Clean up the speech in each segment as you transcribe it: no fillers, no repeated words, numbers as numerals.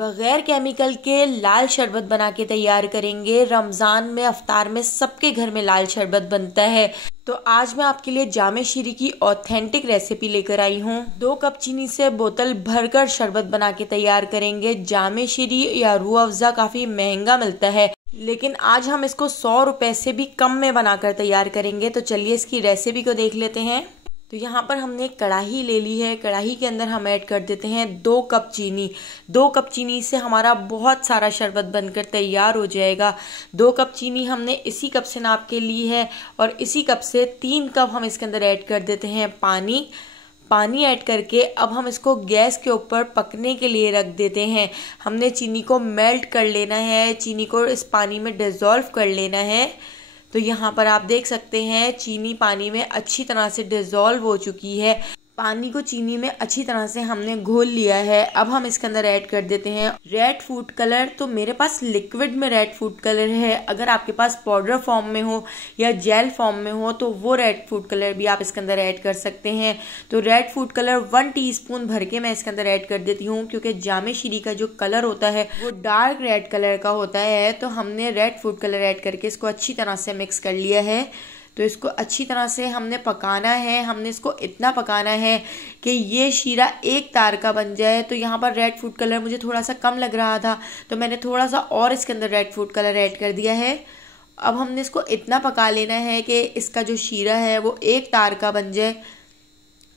बगैर केमिकल के लाल शरबत बना के तैयार करेंगे। रमजान में अफ्तार में सबके घर में लाल शरबत बनता है। तो आज मैं आपके लिए जामे शीरी की ऑथेंटिक रेसिपी लेकर आई हूँ। 2 कप चीनी से बोतल भरकर शरबत बना के तैयार करेंगे। जामे शीरी या रूह अफ़ज़ा काफी महंगा मिलता है, लेकिन आज हम इसको 100 रुपए से भी कम में बनाकर तैयार करेंगे। तो चलिए इसकी रेसिपी को देख लेते हैं। तो यहाँ पर हमने कढ़ाई ले ली है। कढ़ाई के अंदर हम ऐड कर देते हैं 2 कप चीनी। 2 कप चीनी से हमारा बहुत सारा शरबत बनकर तैयार हो जाएगा। 2 कप चीनी हमने इसी कप से नाप के ली है और इसी कप से 3 कप हम इसके अंदर ऐड कर देते हैं पानी ऐड करके अब हम इसको गैस के ऊपर पकने के लिए रख देते हैं। हमने चीनी को मेल्ट कर लेना है, चीनी को इस पानी में डिज़ोल्व कर लेना है। तो यहाँ पर आप देख सकते हैं चीनी पानी में अच्छी तरह से डिज़ोल्व हो चुकी है। पानी को चीनी में अच्छी तरह से हमने घोल लिया है। अब हम इसके अंदर ऐड कर देते हैं रेड फूड कलर। तो मेरे पास लिक्विड में रेड फूड कलर है। अगर आपके पास पाउडर फॉर्म में हो या जेल फॉर्म में हो तो वो रेड फूड कलर भी आप इसके अंदर ऐड कर सकते हैं। तो रेड फूड कलर 1 टीस्पून भर के मैं इसके अंदर ऐड कर देती हूँ, क्योंकि जामे शीरी का जो कलर होता है वो डार्क रेड कलर का होता है। तो हमने रेड फूड कलर ऐड करके इसको अच्छी तरह से मिक्स कर लिया है। तो इसको अच्छी तरह से हमने पकाना है। हमने इसको इतना पकाना है कि ये शीरा एक तार का बन जाए। तो यहाँ पर रेड फूड कलर मुझे थोड़ा सा कम लग रहा था, तो मैंने थोड़ा सा और इसके अंदर रेड फूड कलर ऐड कर दिया है। अब हमने इसको इतना पका लेना है कि इसका जो शीरा है वो एक तार का बन जाए।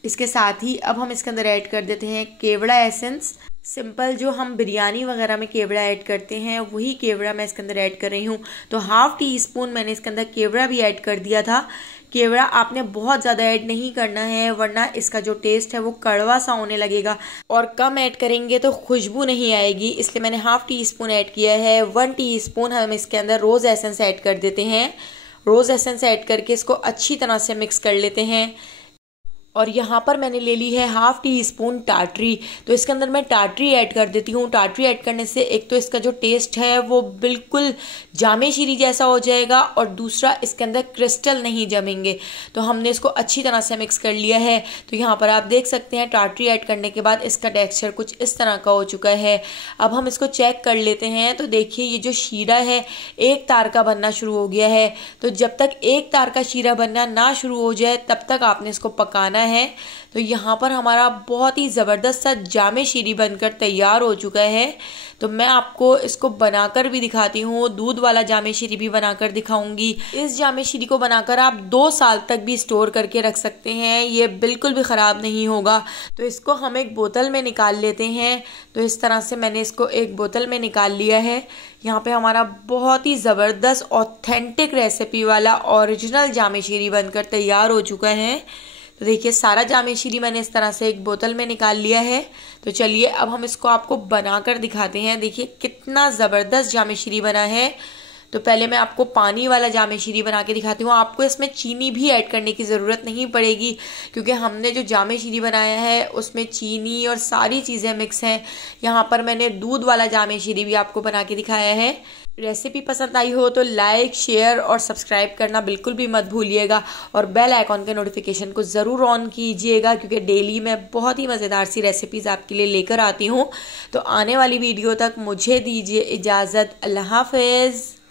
इसके साथ ही अब हम इसके अंदर ऐड कर देते हैं केवड़ा एसेंस। सिंपल जो हम बिरयानी वगैरह में केवड़ा ऐड करते हैं वही केवड़ा मैं इसके अंदर ऐड कर रही हूँ। तो 1/2 टीस्पून मैंने इसके अंदर केवड़ा भी ऐड कर दिया था। केवड़ा आपने बहुत ज़्यादा ऐड नहीं करना है, वरना इसका जो टेस्ट है वो कड़वा सा होने लगेगा और कम ऐड करेंगे तो खुशबू नहीं आएगी। इसलिए मैंने 1/2 टीस्पून ऐड किया है। 1 टीस्पून हम इसके अंदर रोज़ एसेंस ऐड कर देते हैं। रोज़ एसेंस ऐड करके इसको अच्छी तरह से मिक्स कर लेते हैं। और यहाँ पर मैंने ले ली है 1/2 टीस्पून टाटरी। तो इसके अंदर मैं टाटरी ऐड कर देती हूँ। टाटरी ऐड करने से एक तो इसका जो टेस्ट है वो बिल्कुल जामे शीरी जैसा हो जाएगा और दूसरा इसके अंदर क्रिस्टल नहीं जमेंगे। तो हमने इसको अच्छी तरह से मिक्स कर लिया है। तो यहाँ पर आप देख सकते हैं टाटरी ऐड करने के बाद इसका टेक्सचर कुछ इस तरह का हो चुका है। अब हम इसको चेक कर लेते हैं। तो देखिए ये जो शीरा है एक तार का बनना शुरू हो गया है। तो जब तक एक तार का शीरा बनना ना शुरू हो जाए तब तक आपने इसको पकाना है। तो यहाँ पर हमारा बहुत ही ज़बरदस्त सा जामे शीरी बनकर तैयार हो चुका है। तो मैं आपको इसको बनाकर भी दिखाती हूँ, दूध वाला जामे शीरी भी बनाकर दिखाऊंगी। इस जामे शीरी को बनाकर आप 2 साल तक भी स्टोर करके रख सकते हैं, ये बिल्कुल भी ख़राब नहीं होगा। तो इसको हम एक बोतल में निकाल लेते हैं। तो इस तरह से मैंने इसको एक बोतल में निकाल लिया है। यहाँ पे हमारा बहुत ही ज़बरदस्त ऑथेंटिक रेसिपी वाला ओरिजिनल जामे शीरी बनकर तैयार हो चुका है। तो देखिए सारा जामे शीरी मैंने इस तरह से एक बोतल में निकाल लिया है। तो चलिए अब हम इसको आपको बनाकर दिखाते हैं। देखिए कितना ज़बरदस्त जामे शीरी बना है। तो पहले मैं आपको पानी वाला जामे शीरी बना के दिखाती हूँ। आपको इसमें चीनी भी ऐड करने की ज़रूरत नहीं पड़ेगी, क्योंकि हमने जो जामे शीरी बनाया है उसमें चीनी और सारी चीज़ें मिक्स हैं। यहाँ पर मैंने दूध वाला जामे शीरी भी आपको बना के दिखाया है। रेसिपी पसंद आई हो तो लाइक, शेयर और सब्सक्राइब करना बिल्कुल भी मत भूलिएगा और बेल आइकॉन के नोटिफिकेशन को ज़रूर ऑन कीजिएगा, क्योंकि डेली मैं बहुत ही मज़ेदार सी रेसिपीज़ आपके लिए लेकर आती हूँ। तो आने वाली वीडियो तक मुझे दीजिए इजाज़त। अल्लाह हाफ़िज़।